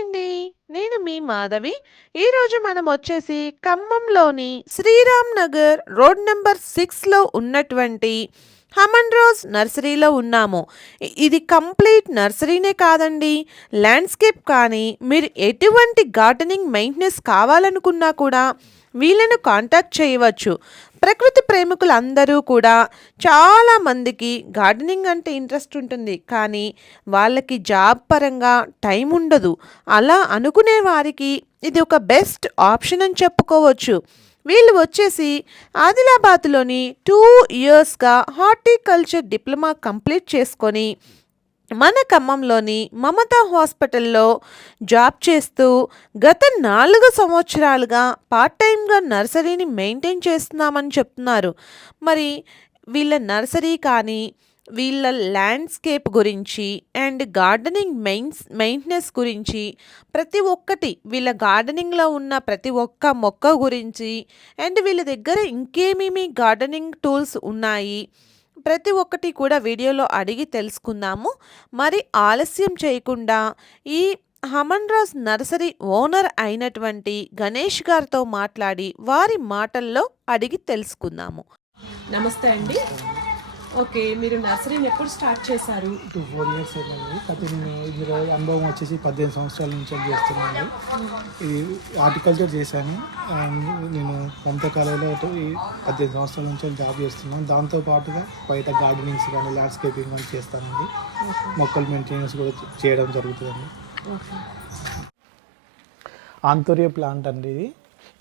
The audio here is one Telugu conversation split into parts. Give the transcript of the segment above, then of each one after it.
అండి. నేను మీ మాధవి. ఈరోజు మనం వచ్చేసి ఖమ్మంలోని శ్రీరామ్ నగర్ రోడ్ నంబర్ 6లో ఉన్నటువంటి హమన్ రోజ్ నర్సరీలో ఉన్నాము. ఇది కంప్లీట్ నర్సరీనే కాదండి. ల్యాండ్స్కేప్ కానీ మీరు ఎటువంటి గార్డెనింగ్ మెయింటెనెన్స్ కావాలనుకున్నా కూడా వీళ్ళను కాంటాక్ట్ చేయవచ్చు. ప్రకృతి ప్రేమికులందరూ కూడా చాలామందికి గార్డెనింగ్ అంటే ఇంట్రెస్ట్ ఉంటుంది, కానీ వాళ్ళకి జాబ్ పరంగా టైం ఉండదు. అలా అనుకునే వారికి ఇది ఒక బెస్ట్ ఆప్షన్ అని చెప్పుకోవచ్చు. వీళ్ళు వచ్చేసి ఆదిలాబాద్లోని 2 ఇయర్స్గా హార్టికల్చర్ డిప్లొమా కంప్లీట్ చేసుకొని మన ఖమ్మంలోని మమతా హాస్పిటల్లో జాబ్ చేస్తూ గత 4 సంవత్సరాలుగా పార్ట్ టైంగా నర్సరీని మెయింటైన్ చేస్తున్నామని చెప్తున్నారు. మరి వీళ్ళ నర్సరీ కానీ వీళ్ళ ల్యాండ్స్కేప్ గురించి అండ్ గార్డెనింగ్ మెయింటెనెన్స్ గురించి ప్రతి ఒక్కటి, వీళ్ళ గార్డెనింగ్లో ఉన్న ప్రతి ఒక్క మొక్క గురించి అండ్ వీళ్ళ దగ్గర ఇంకేమేమి గార్డెనింగ్ టూల్స్ ఉన్నాయి, ప్రతి ఒక్కటి కూడా వీడియోలో అడిగి తెలుసుకుందాము. మరి ఆలస్యం చేయకుండా ఈ హమన్ రాజ్ నర్సరీ ఓనర్ అయినటువంటి గణేష్ గారితో మాట్లాడి వారి మాటల్లో అడిగి తెలుసుకుందాము. నమస్తే అండి. ఓకే, మీరు నర్సరీని ఎప్పుడు స్టార్ట్ చేశారు? 4 years అయిందండి. ఇందులో అనుభవం వచ్చేసి 18 సంవత్సరాల నుంచి చేస్తున్నాను. ఈ హార్టికల్చర్ చేశాను. అండ్ నేను మమతా కాలేజీలో ఈ 18 సంవత్సరాల నుంచి జాబ్ చేస్తున్నాను. దాంతోపాటుగా బయట గార్డెనింగ్స్ కానీ ల్యాండ్స్కేపింగ్ కానీ చేస్తానండి. మొక్కలు మెయింటెనెన్స్ కూడా చేయడం జరుగుతుందండి. ఆంతర్య ప్లాంట్ అండి ఇది.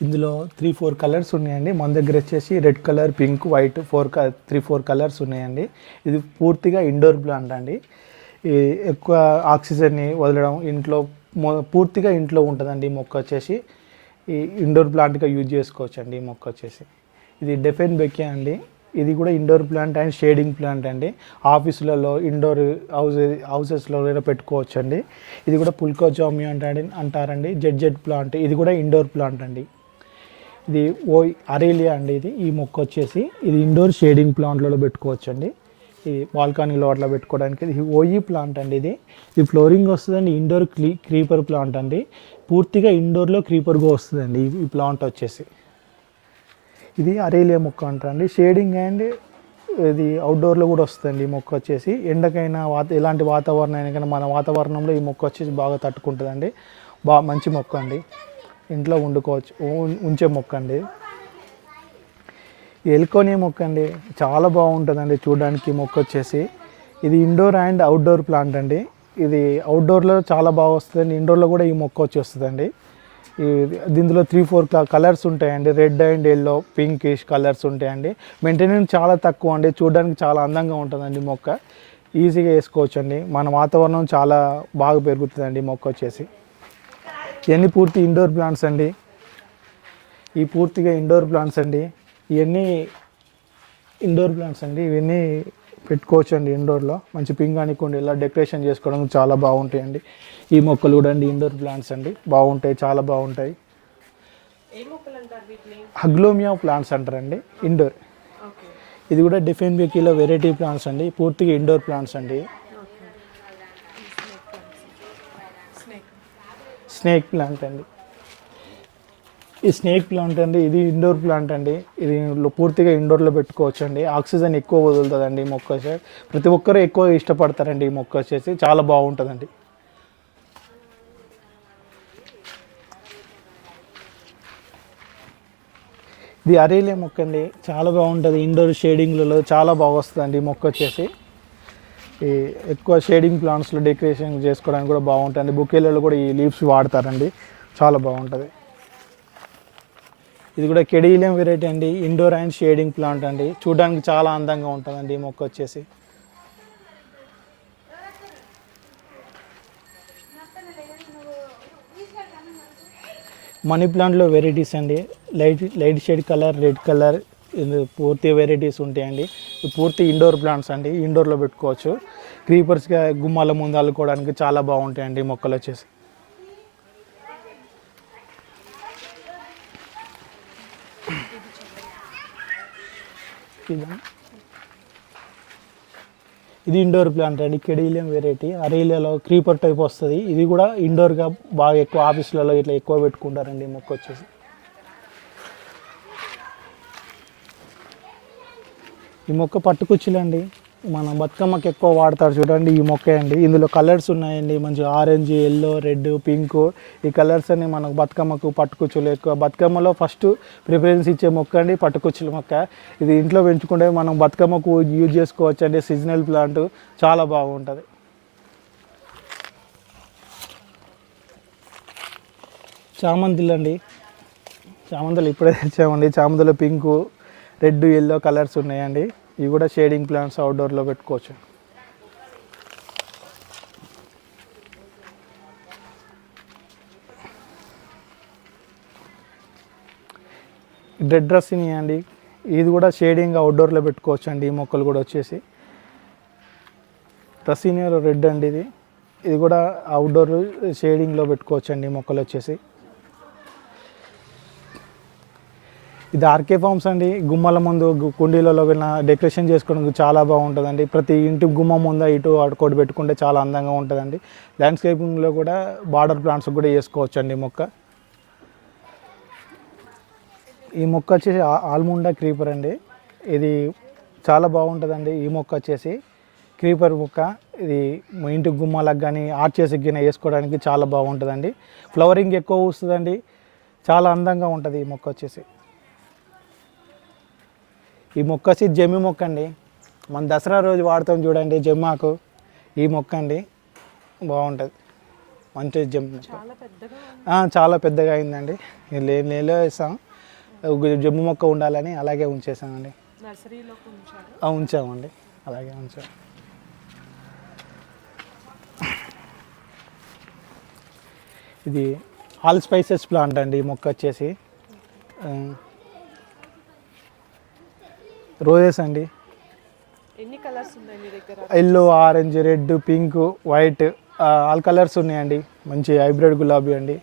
ఇందులో 3-4 కలర్స్ ఉన్నాయండి. మన దగ్గర వచ్చేసి red colour, pink, white 3-4 colours ఉన్నాయండి. ఇది పూర్తిగా ఇండోర్ ప్లాంట్ అండి. ఎక్కువ ఆక్సిజన్ని వదలడం ఇంట్లో పూర్తిగా ఇంట్లో ఉంటుందండి. ఈ మొక్క వచ్చేసి ఈ ఇండోర్ ప్లాంట్గా యూజ్ చేసుకోవచ్చు అండి. ఈ మొక్క వచ్చేసి ఇది డెఫెన్ బెక్కే అండి. ఇది కూడా indoor plant and shading plant అండి. ఆఫీసులలో ఇండోర్ హౌసెస్లో పెట్టుకోవచ్చు అండి. ఇది కూడా పుల్కోజామి అంటారండి. జెడ్ ప్లాంట్, ఇది కూడా ఇండోర్ ప్లాంట్ అండి. ఇది అరేలియా అండి. ఈ మొక్క వచ్చేసి ఇది ఇండోర్ షేడింగ్ ప్లాంట్లలో పెట్టుకోవచ్చు అండి. ఇది బాల్కనీలో అట్లా పెట్టుకోవడానికి. ఇది ఓయి ప్లాంట్ అండి. ఇది ఫ్లోరింగ్ వస్తుందండి. ఇండోర్ క్రీపర్ ప్లాంట్ అండి. పూర్తిగా ఇండోర్లో క్రీపర్గా వస్తుందండి ఈ ప్లాంట్ వచ్చేసి. ఇది అరేలియా మొక్క అంటారండి. షేడింగ్ అండ్ ఇది అవుట్డోర్లో కూడా వస్తుందండి. ఈ మొక్క వచ్చేసి ఎండకైనా ఎలాంటి వాతావరణం అయినా మన వాతావరణంలో ఈ మొక్క వచ్చేసి బాగా తట్టుకుంటుందండి. మంచి మొక్క అండి. ఇంట్లో వండుకోవచ్చు, ఉంచే మొక్క అండి. ఎల్కోనియా మొక్క అండి. చాలా బాగుంటుందండి చూడడానికి. మొక్క వచ్చేసి ఇది ఇండోర్ అండ్ అవుట్డోర్ ప్లాంట్ అండి. ఇది అవుట్డోర్లో చాలా బాగా వస్తుందండి. ఇండోర్లో కూడా ఈ మొక్క వచ్చి వస్తుందండి. దీంట్లో 3-4 కలర్స్ ఉంటాయండి. Red and yellow, pinkish colours ఉంటాయండి. మెయింటెనెన్స్ చాలా తక్కువ అండి. చూడడానికి చాలా అందంగా ఉంటుందండి మొక్క. ఈజీగా వేసుకోవచ్చు అండి. మన వాతావరణం చాలా బాగా పెరుగుతుందండి మొక్క వచ్చేసి. ఇవన్నీ పూర్తి ఇండోర్ ప్లాంట్స్ అండి. ఈ పూర్తిగా ఇండోర్ ప్లాంట్స్ అండి. ఇవన్నీ ఇండోర్ ప్లాంట్స్ అండి. ఇవన్నీ పెట్టుకోవచ్చు అండి ఇండోర్లో. మంచి పింగాణి కుండీలా డెకరేషన్ చేసుకోవడం చాలా బాగుంటాయండి. ఈ మొక్కలు కూడా అండి ఇండోర్ ప్లాంట్స్ అండి. బాగుంటాయి, చాలా బాగుంటాయి. అగ్లోమియా ప్లాంట్స్ అంటారండి, ఇండోర్. ఇది కూడా డిఫెన్ బేకీలో వెరైటీ ప్లాంట్స్ అండి. పూర్తిగా ఇండోర్ ప్లాంట్స్ అండి. స్నేక్ ప్లాంట్ అండి. ఈ స్నేక్ ప్లాంట్ అండి. ఇది ఇండోర్ ప్లాంట్ అండి. ఇది పూర్తిగా ఇండోర్లో పెట్టుకోవచ్చు అండి. ఆక్సిజన్ ఎక్కువ వదులుతుందండి ఈ మొక్క వచ్చేసి. ప్రతి ఒక్కరు ఎక్కువ ఇష్టపడతారండి ఈ మొక్క వచ్చేసి. చాలా బాగుంటుందండి. ఇది అరేలియా మొక్క అండి. చాలా బాగుంటుంది. ఇండోర్ షేడింగ్లలో చాలా బాగా వస్తుందండి ఈ మొక్క వచ్చేసి. ఈ ఎక్కువ షేడింగ్ ప్లాంట్స్లో డెకరేషన్ చేసుకోవడానికి కూడా బాగుంటుంది. బుకేలలో కూడా ఈ లీవ్స్ వాడతారండి. చాలా బాగుంటుంది. ఇది కూడా కెడీలియం వెరైటీ అండి. ఇండోర్ అండ్ షేడింగ్ ప్లాంట్ అండి. చూడడానికి చాలా అందంగా ఉంటుందండి ఈ మొక్క వచ్చేసి. మనీ ప్లాంట్లో వెరైటీస్ అండి. Light shade colour, red colour, పూర్తి వెరైటీస్ ఉంటాయండి. పూర్తి ఇండోర్ ప్లాంట్స్ అండి. ఇండోర్లో పెట్టుకోవచ్చు. క్రీపర్స్గా గుమ్మాల ముందు అల్లుకోవడానికి చాలా బాగుంటాయండి మొక్కలు వచ్చేసి. ఇది ఇండోర్ ప్లాంట్ అండి, కెడీలియం వెరైటీ. అరేలియాలో క్రీపర్ టైప్ వస్తుంది. ఇది కూడా ఇండోర్గా బాగా ఎక్కువ ఆఫీసులలో ఇట్లా ఎక్కువ పెట్టుకుంటారండి ఈ మొక్క వచ్చేసి. ఈ మొక్క పట్టుకుచ్చులండి, మన బతుకమ్మకి ఎక్కువ వాడతారు చూడండి, ఈ మొక్క అండి. ఇందులో కలర్స్ ఉన్నాయండి, మంచి ఆరెంజ్, ఎల్లో, రెడ్, పింక్. ఈ కలర్స్ అన్ని మనకు బతుకమ్మకు పట్టుకుచ్చులు ఎక్కువ. బతుకమ్మలో ఫస్ట్ ప్రిఫరెన్స్ ఇచ్చే మొక్క అండి పట్టుకుచ్చుల మొక్క. ఇది ఇంట్లో పెంచుకుంటే మనం బతుకమ్మకు యూజ్ చేసుకోవచ్చు అండి. సీజనల్ ప్లాంట్ చాలా బాగుంటుంది. చామంతులు అండి, చామంతులు ఇప్పుడే తెచ్చామండి. చామంతులు పింకు, రెడ్, ఎల్లో కలర్స్ ఉన్నాయండి. ఇవి కూడా షేడింగ్ ప్లాంట్స్ అవుట్డోర్లో పెట్టుకోవచ్చు. రెడ్ డ్రెస్సింగ్ అండి, ఇది కూడా షేడింగ్ అవుట్డోర్లో పెట్టుకోవచ్చు అండి. ఈ మొక్కలు కూడా వచ్చేసి డ్రెస్సింగ్ రెడ్ అండి. ఇది కూడా అవుట్డోర్ షేడింగ్లో పెట్టుకోవచ్చు అండి ఈ మొక్కలు వచ్చేసి. ఇది ఆర్కే ఫార్మ్స్ అండి. గుమ్మల ముందు కుండీలలో వెళ్ళిన డెకరేషన్ చేసుకోవడానికి చాలా బాగుంటుందండి. ప్రతి ఇంటి గుమ్మ ముందు ఇటు అడుకోటి పెట్టుకుంటే చాలా అందంగా ఉంటుందండి. ల్యాండ్స్కేపింగ్లో కూడా బార్డర్ ప్లాంట్స్ కూడా వేసుకోవచ్చు అండి ఈ మొక్క. ఈ మొక్క వచ్చేసి ఆల్ముండా క్రీపర్ అండి. ఇది చాలా బాగుంటుందండి. ఈ మొక్క వచ్చేసి క్రీపర్ మొక్క. ఇది ఇంటి గుమ్మలకు కానీ ఆర్చేసికి కానీ వేసుకోవడానికి చాలా బాగుంటుందండి. ఫ్లవరింగ్ ఎక్కువ వస్తుందండి, చాలా అందంగా ఉంటుంది ఈ మొక్క వచ్చేసి. ఈ మొక్క వచ్చి జమ్మి మొక్క అండి, మన దసరా రోజు వాడతాం చూడండి జమ్మాకు. ఈ మొక్క అండి బాగుంటుంది, మంచి జమ్మి మొక్క. చాలా పెద్దగా అయిందండి. నీళ్ళు వేస్తాం, జమ్ము మొక్క ఉండాలని అలాగే ఉంచేసామండి. ఉంచామండి, అలాగే ఉంచాం. ఇది ఆల్ స్పైసెస్ ప్లాంట్ అండి. ఈ మొక్క వచ్చేసి రోజెస్ అండి. ఎన్ని కలర్స్ ఉన్నాయి మీ దగ్గర? Yellow, orange, red, pink, white all colours ఉన్నాయండి. మంచి హైబ్రిడ్ గులాబీ అండి,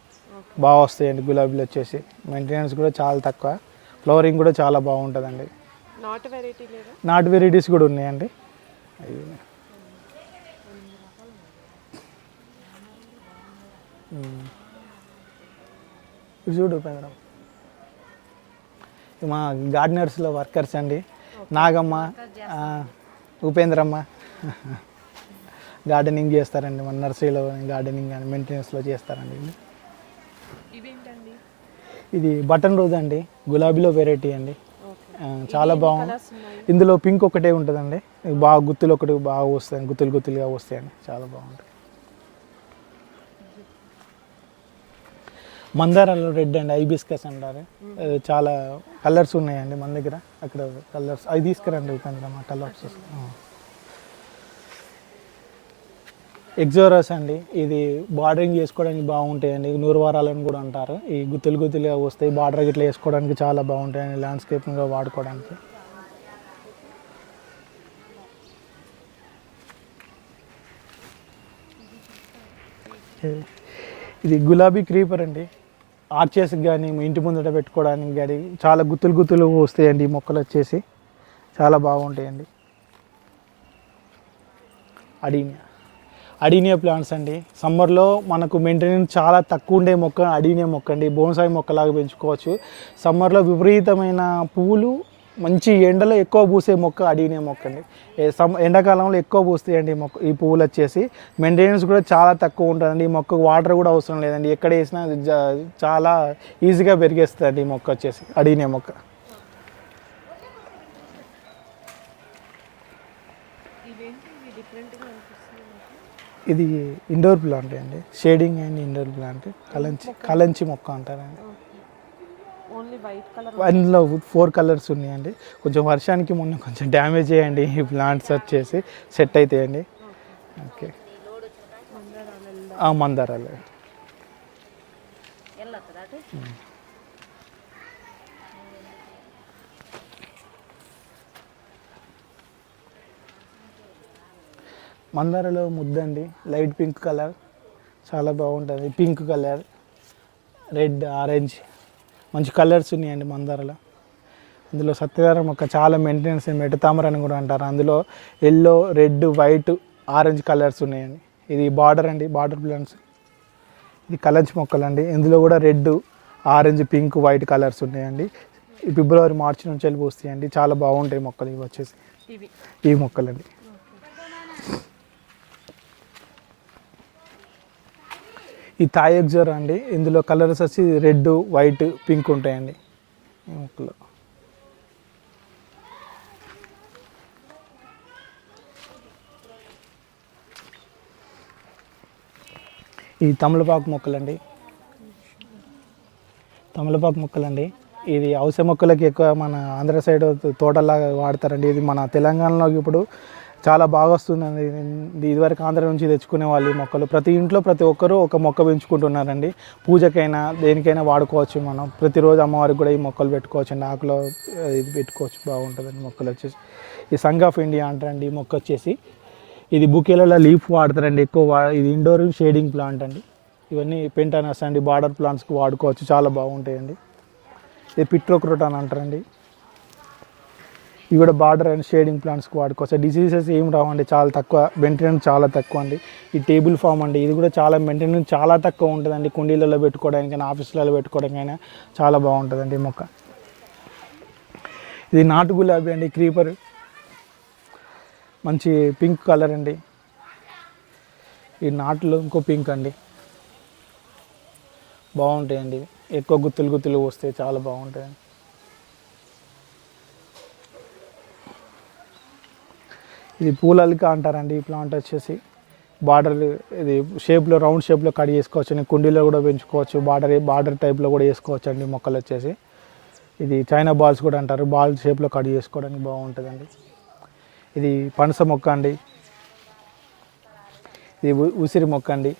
బాగా వస్తాయండి గులాబీలు వచ్చేసి. మెయింటెనెన్స్ కూడా చాలా తక్కువ, ఫ్లవరింగ్ కూడా చాలా బాగుంటుందండి. నాటు వెరైటీస్ కూడా ఉన్నాయండి. చూడు మేడం, మా గార్డెనర్స్లో వర్కర్స్ అండి. నాగమ్మ, ఉపేంద్రమ్మ గార్డెనింగ్ చేస్తారండి. మన నర్సరీలో గార్డెనింగ్ అని మెయింటెనెన్స్లో చేస్తారండి. ఇది బటన్ రోజ్ అండి, గులాబీలో వెరైటీ అండి. చాలా బాగుంది. ఇందులో పింక్ ఒకటే ఉంటుందండి, బాగా గుత్తులు ఒకటి బాగా వస్తాయి, గుత్తులు గుత్తులుగా వస్తాయండి, చాలా బాగుంటుంది. మందారాలు రెడ్ అండి, ఐబిస్కస్ అంటారు. చాలా కలర్స్ ఉన్నాయండి మన దగ్గర. అక్కడ కలర్స్ అవి తీసుకురండి ఉపేంద్రమ్మ, కలర్స్. ఎగ్జోరస్ అండి, ఇది బార్డరింగ్ చేసుకోవడానికి బాగుంటాయండి. 100 వారాలని కూడా అంటారు. ఈ గుత్తులు గుత్తులుగా వస్తాయి, బార్డర్ ఇట్లా వేసుకోవడానికి చాలా బాగుంటాయండి, ల్యాండ్స్కేపింగ్గా వాడుకోవడానికి. ఇది గులాబీ క్రీపర్ అండి. ఆర్చెస్కి కానీ ఇంటి ముందట పెట్టుకోవడానికి కానీ చాలా గుత్తులు గుత్తులు వస్తాయండి ఈ మొక్కలు వచ్చేసి, చాలా బాగుంటాయండి. అడీనియా ప్లాంట్స్ అండి. సమ్మర్లో మనకు మెయింటెనెన్స్ చాలా తక్కువ ఉండే మొక్క అడీనియా మొక్క అండి. బోన్సాయి మొక్కలాగా పెంచుకోవచ్చు. సమ్మర్లో విపరీతమైన పువ్వులు, మంచి ఎండలో ఎక్కువ పూసే మొక్క అడీనియా మొక్క అండి. ఎండాకాలంలో ఎక్కువ పూస్తాయండి ఈ మొక్క. ఈ పువ్వులు వచ్చేసి మెయింటెనెన్స్ కూడా చాలా తక్కువ ఉంటుందండి. ఈ మొక్కకు వాటర్ కూడా అవసరం లేదండి, ఎక్కడ వేసినా చాలా ఈజీగా పెరిగేస్తుందండి ఈ మొక్క వచ్చేసి అడీనియా మొక్క. ఇది ఇండోర్ ప్లాంట్ అండి, షేడింగ్ అండ్ ఇండోర్ ప్లాంట్. కలంచి మొక్క అంటారండి. అందులో 4 కలర్స్ ఉన్నాయండి. కొంచెం వర్షానికి మొన్న కొంచెం డ్యామేజ్ అయ్యండి ఈ ప్లాంట్స్ వచ్చేసి, సెట్ అవుతాయండి. ఓకే, మందారాలు. మందారలో ముద్దండి, లైట్ పింక్ కలర్, చాలా బాగుంటుంది. పింక్ కలర్, రెడ్, ఆరెంజ్, మంచి కలర్స్ ఉన్నాయండి మందారలో. ఇందులో సత్యధార మొక్క చాలా మెయింటెనెన్స్, మెట్టతామర అని కూడా అంటారు. అందులో yellow, red, white, orange colours ఉన్నాయండి. ఇది బార్డర్ అండి, బార్డర్ ప్లాంట్స్. ఇది కలంచి మొక్కలండి. ఇందులో కూడా red, orange, pink, white colours ఉన్నాయండి. ఈ ఫిబ్రవరి, మార్చి నుంచి వెళ్ళి పూస్తాయండి. చాలా బాగుంటాయి మొక్కలు ఇవి వచ్చేసి. ఈ మొక్కలండి. ఈ థాయ్ ఎగ్జోర్ అండి. ఇందులో కలర్స్ వచ్చి రెడ్, వైట్, పింక్ ఉంటాయండి ఈ మొక్కలు. ఈ తమలపాకు మొక్కలండి. ఇది ఔషధ మొక్కలకి ఎక్కువ మన ఆంధ్ర సైడ్ తోటలాగా వాడతారండి. ఇది మన తెలంగాణలోకి ఇప్పుడు చాలా బాగా వస్తుందండి. ఇదివరకు ఆంధ్ర నుంచి తెచ్చుకునే వాళ్ళు ఈ మొక్కలు. ప్రతి ఇంట్లో ప్రతి ఒక్కరూ ఒక మొక్క పెంచుకుంటున్నారండి. పూజకైనా దేనికైనా వాడుకోవచ్చు. మనం ప్రతిరోజు అమ్మవారికి కూడా ఈ మొక్కలు పెట్టుకోవచ్చు అండి. ఆకులో ఇది పెట్టుకోవచ్చు, బాగుంటుందండి మొక్కలు వచ్చేసి. ఈ సంగ్ ఆఫ్ ఇండియా అంటారండి ఈ మొక్క వచ్చేసి. ఇది బుకేలలో లీఫ్ వాడతారండి ఎక్కువ. ఇది ఇండోర్ షేడింగ్ ప్లాంట్ అండి. ఇవన్నీ పెంటానస్ అండి, బార్డర్ ప్లాంట్స్కి వాడుకోవచ్చు, చాలా బాగుంటాయండి. ఇది పిట్రోక్రోటాన్ అంటారండి. ఇవి కూడా బార్డర్ అండ్ షేడింగ్ ప్లాంట్స్కి వాడుకోవచ్చు. డిసీజెస్ ఏం రావండి, చాలా తక్కువ, మెయింటెనెన్స్ చాలా తక్కువ అండి. ఈ టేబుల్ ఫామ్ అండి, ఇది కూడా చాలా మెయింటెనెన్స్ చాలా తక్కువ ఉంటుందండి. కుండీలలో పెట్టుకోవడానికైనా, ఆఫీసులలో పెట్టుకోవడానికైనా చాలా బాగుంటుందండి ఈ మొక్క. ఇది నాటు గులాబీ అండి, క్రీపర్, మంచి పింక్ కలర్ అండి. ఈ నాటులో ఇంకో పింక్ అండి, బాగుంటాయండి. ఎక్కువ గుత్తులు గుత్తులు వస్తే చాలా బాగుంటాయండి. ఇది పూలలిక అంటారండి. ఈ ప్లాంట్ వచ్చేసి బార్డర్, ఇది షేప్లో, రౌండ్ షేప్లో కట్ చేసుకోవచ్చు అండి. కుండీలో కూడా పెంచుకోవచ్చు, బార్డర్ టైప్లో కూడా వేసుకోవచ్చు అండి మొక్కలు వచ్చేసి. ఇది చైనా బాల్స్ కూడా అంటారు, బాల్ షేప్లో కట్ చేసుకోవడానికి బాగుంటుందండి. ఇది పనస మొక్క అండి. ఇది ఉసిరి మొక్క అండి,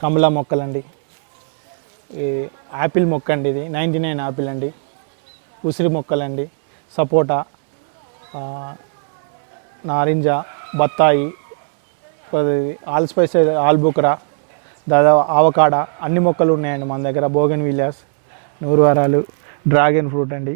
కమలా మొక్కలండి. ఈ యాపిల్ మొక్క అండి, ఇది 99 యాపిల్ అండి. ఉసిరి మొక్కలండి, సపోటా, నారింజ, బత్తాయి, ఆల్స్పైస్, ఆల్బుకరా, దాదాపు ఆవకాడ, అన్ని మొక్కలు ఉన్నాయండి మన దగ్గర. బోగన్ విలియాస్, నూరువారాలు, డ్రాగన్ ఫ్రూట్ అండి.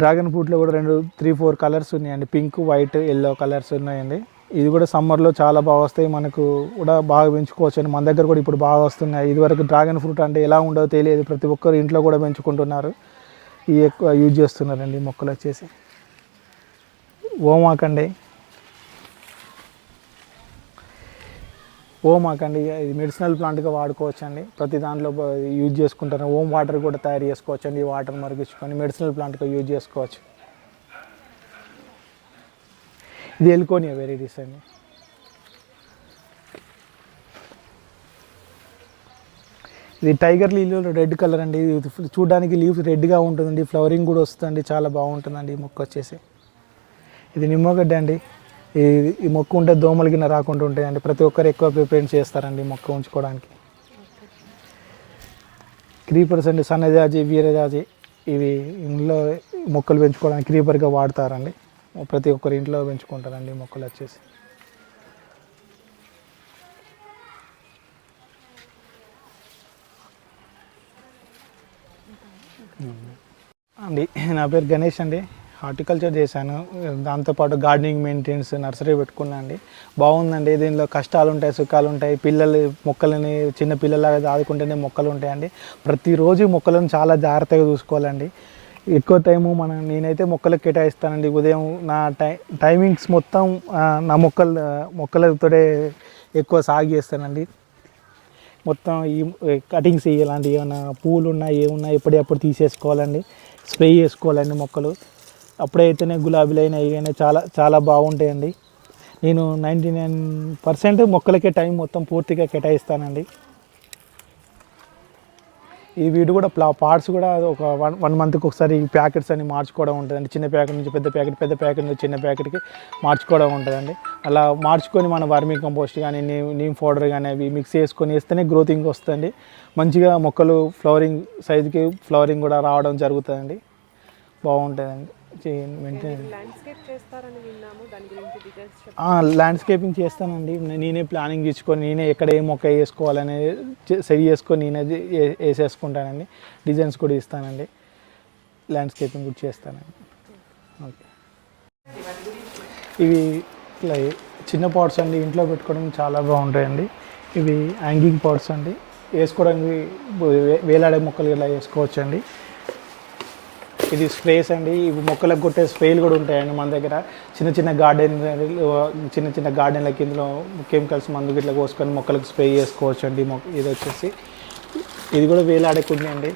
డ్రాగన్ ఫ్రూట్లో కూడా 3-4 కలర్స్ ఉన్నాయండి. పింక్, వైట్, ఎల్లో కలర్స్ ఉన్నాయండి. ఇది కూడా సమ్మర్లో చాలా బాగా వస్తాయి, మనకు కూడా బాగా పెంచుకోవచ్చు అండి. మన దగ్గర కూడా ఇప్పుడు బాగా వస్తున్నాయి. ఇదివరకు డ్రాగన్ ఫ్రూట్ అంటే ఎలా ఉండదో తెలియదు, ప్రతి ఒక్కరు ఇంట్లో కూడా పెంచుకుంటున్నారు. ఇవి ఎక్కువ యూజ్ చేస్తున్నారండి మొక్కలు వచ్చేసి. ఓమాకండి, ఇది మెడిసినల్ ప్లాంట్గా వాడుకోవచ్చు అండి. ప్రతి దాంట్లో యూజ్ చేసుకుంటారు. ఓమ్ వాటర్ కూడా తయారు చేసుకోవచ్చు అండి. ఈ వాటర్ మరిగించుకొని మెడిసినల్ ప్లాంట్గా యూజ్ చేసుకోవచ్చు. ఇది ఎల్కోనియా వెరైటీస్ అండి. ఇది టైగర్ లీలీలో రెడ్ కలర్ అండి. ఇది చూడడానికి లీఫ్ రెడ్గా ఉంటుందండి, ఫ్లవరింగ్ కూడా వస్తుందండి, చాలా బాగుంటుందండి ఈ మొక్క వచ్చేసి. ఇది నిమ్మగడ్డ అండి. ఈ మొక్క ఉంటే దోమలు గిన్నె రాకుండా ఉంటాయండి. ప్రతి ఒక్కరు ఎక్కువ ప్రిఫరెన్స్ చేస్తారండి ఈ మొక్క ఉంచుకోవడానికి. క్రీపర్స్ అండి, సన్నజాజి, వీరజాజి, ఇవి ఇంట్లో మొక్కలు పెంచుకోవడానికి క్రీపర్గా వాడతారండి. ప్రతి ఒక్కరు ఇంట్లో పెంచుకుంటారండి ఈ మొక్కలు వచ్చేసి. అండి, నా పేరు గణేష్ అండి. హార్టికల్చర్ చేశాను, దాంతోపాటు గార్డెనింగ్, మెయింటెనెన్స్, నర్సరీ పెట్టుకున్నా అండి. బాగుందండి. దీనిలో కష్టాలు ఉంటాయి, సుఖాలు ఉంటాయి. పిల్లలు మొక్కలని చిన్న పిల్లలాగా ఆదుకుంటేనే మొక్కలు ఉంటాయండి. ప్రతిరోజు మొక్కలను చాలా జాగ్రత్తగా చూసుకోవాలండి. ఎక్కువ టైము నేనైతే మొక్కలకు కేటాయిస్తానండి. ఉదయం నా టైమింగ్స్ మొత్తం నా మొక్కలతోనే ఎక్కువ సాగు చేస్తానండి. మొత్తం ఈ కటింగ్స్ ఇలాంటివి ఏమైనా పూలు ఉన్నా ఏమున్నా ఎప్పటికప్పుడు తీసేసుకోవాలండి. స్ప్రే చేసుకోవాలండి మొక్కలు. అప్పుడైతేనే గులాబీలు అయినా ఏవైనా చాలా చాలా బాగుంటాయండి. నేను 99% మొక్కలకే టైం మొత్తం పూర్తిగా కేటాయిస్తానండి. ఈ వీడు కూడా పార్ట్స్ కూడా ఒక 1 మంత్కి ఒకసారి ఈ ప్యాకెట్స్ అన్ని మార్చుకోవడం ఉంటుందండి. చిన్న ప్యాకెట్ నుంచి పెద్ద ప్యాకెట్, పెద్ద ప్యాకెట్ నుంచి చిన్న ప్యాకెట్కి మార్చుకోవడం ఉంటుందండి. అలా మార్చుకొని మన వర్మీ కంపోస్ట్ కానీ, నీమ్ పౌడర్ కానీ అవి మిక్స్ చేసుకొని వేస్తేనే గ్రోతింగ్ వస్తుంది. మంచిగా మొక్కలు ఫ్లవరింగ్ సైజుకి ఫ్లవరింగ్ కూడా రావడం జరుగుతుందండి. బాగుంటుందండి. ల్యాండ్స్కేపింగ్ చేస్తానండి. నేనే ప్లానింగ్ ఇచ్చుకొని, నేనే ఎక్కడ ఏ మొక్క వేసుకోవాలనేది సెట్ చేసుకొని నేనే వేసేసుకుంటానండి. డిజైన్స్ కూడా ఇస్తానండి. ల్యాండ్స్కేపింగ్ కూడా చేస్తానండి. ఓకే. ఇవి ఇట్లా చిన్న పాట్స్ అండి, ఇంట్లో పెట్టుకోవడానికి చాలా బాగుంటాయండి. ఇవి హ్యాంగింగ్ పాట్స్ అండి, వేసుకోవడానికి వేలాడే మొక్కలు ఇలా వేసుకోవచ్చు అండి. ఇది స్ప్రేస్ అండి, ఇవి మొక్కలకు కొట్టే స్ప్రేలు కూడా ఉంటాయండి మన దగ్గర. చిన్న చిన్న గార్డెన్లకి ఇందులో కెమికల్స్ మందు ఇట్లా కోసుకొని మొక్కలకు స్ప్రే చేసుకోవచ్చు అండి. ఇది వచ్చేసి ఇది కూడా వేలాడే కుండి అండి,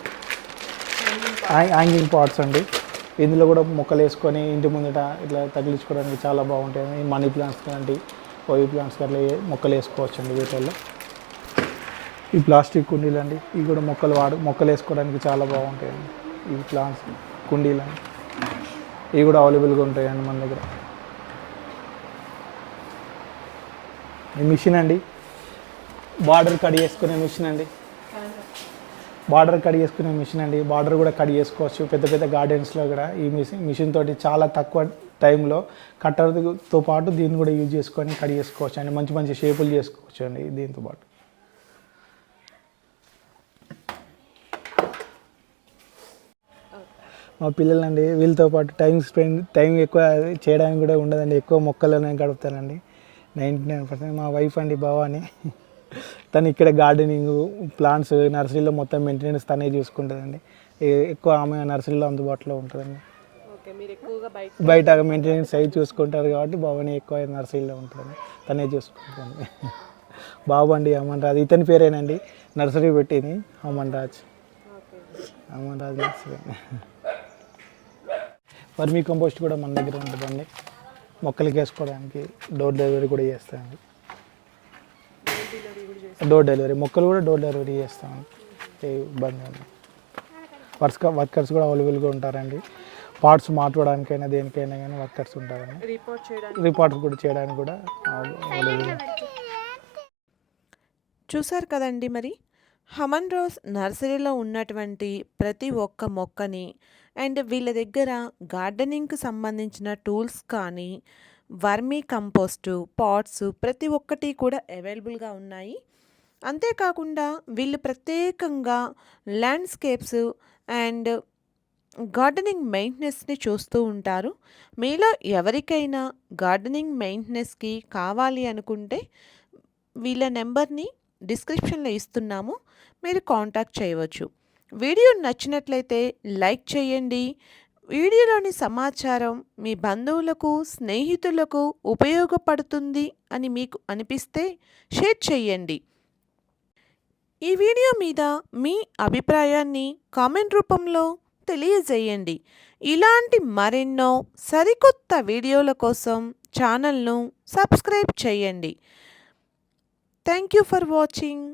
హ్యాంగింగ్ పాట్స్ అండి. ఇందులో కూడా మొక్కలు వేసుకొని ఇంటి ముందట ఇట్లా తగిలించుకోవడానికి చాలా బాగుంటాయి. మనీ ప్లాంట్స్ లాంటి పోయి ప్లాంట్స్ అట్లా మొక్కలు వేసుకోవచ్చు అండి వీటిల్లో. ఈ ప్లాస్టిక్ కుండీలు అండి, ఇవి కూడా మొక్కలు వేసుకోవడానికి చాలా బాగుంటాయండి. ఈ ప్లాంట్స్ కుండీలు అండి, ఇవి కూడా అవైలబుల్గా ఉంటాయండి మన దగ్గర. ఈ మిషన్ అండి, బార్డర్ కట్ చేసుకునే మిషన్ అండి, బార్డర్ కూడా కట్ చేసుకోవచ్చు పెద్ద పెద్ద గార్డెన్స్లో కూడా. ఈ మిషన్ తోటి చాలా తక్కువ టైంలో కట్టర్తో పాటు దీన్ని కూడా యూజ్ చేసుకొని కట్ చేసుకోవచ్చు అండి. మంచి మంచి షేపులు చేసుకోవచ్చు అండి దీంతో పాటు. మా పిల్లలండి, వీళ్ళతో పాటు టైం ఎక్కువ చేయడానికి కూడా ఉండదండి, ఎక్కువ మొక్కలనే గడుపుతానండి. 99% మా వైఫ్ అండి భవాని, తను ఇక్కడ గార్డెనింగ్, ప్లాంట్స్, నర్సరీలో మొత్తం మెయింటెనెన్స్ తనే చూసుకుంటుందండి. ఎక్కువ ఆమె నర్సరీలో అందుబాటులో ఉంటుందండి. బయట మెయింటెనెన్స్ అవి చూసుకుంటారు కాబట్టి భవాని ఎక్కువ నర్సరీలో ఉంటుంది, తనే చూసుకుంటుంది. బాబు అండి అమన్ రాజ్, ఇతని పేరేనండి నర్సరీ పెట్టింది, Aman Raj nursery. Vermi compost కూడా మన దగ్గర ఉంటుందండి, మొక్కలకి వేసుకోవడానికి. డోర్ డెలివరీ కూడా చేస్తామండి, మొక్కలు కూడా డోర్ డెలివరీ చేస్తామండి. ఇబ్బంది ఉంది. వర్కర్స్ కూడా అవైలబుల్గా ఉంటారండి. పార్ట్స్ మార్చుకోవడానికైనా దేనికైనా కానీ వర్కర్స్ ఉంటారండి. రిపోర్ట్స్ కూడా చేయడానికి కూడా అవైలబుల్గా. చూసారు కదండి మరి హమన్ రోజ్ నర్సరీలో ఉన్నటువంటి ప్రతి ఒక్క మొక్కని అండ్ వీళ్ళ దగ్గర గార్డెనింగ్కి సంబంధించిన టూల్స్ కానీ వర్మీ కంపోస్టు పాట్స్ ప్రతి ఒక్కటి కూడా అవైలబుల్గా ఉన్నాయి. అంతేకాకుండా వీళ్ళు ప్రత్యేకంగా ల్యాండ్స్కేప్స్ అండ్ గార్డెనింగ్ మెయింటెనెన్స్ని చూస్తూ ఉంటారు. మీలో ఎవరికైనా గార్డెనింగ్ మెయింటెనెన్స్కి కావాలి అనుకుంటే వీళ్ళ నెంబర్ని డిస్క్రిప్షన్లో ఇస్తున్నాము, మీరు కాంటాక్ట్ చేయవచ్చు. వీడియో నచ్చినట్లయితే లైక్ చేయండి. వీడియోలోని సమాచారం మీ బంధువులకు, స్నేహితులకు ఉపయోగపడుతుంది అని మీకు అనిపిస్తే షేర్ చేయండి. ఈ వీడియో మీద మీ అభిప్రాయాన్ని కామెంట్ రూపంలో తెలియజేయండి. ఇలాంటి మరెన్నో సరికొత్త వీడియోల కోసం ఛానల్ను సబ్స్క్రైబ్ చేయండి. Thank you for watching.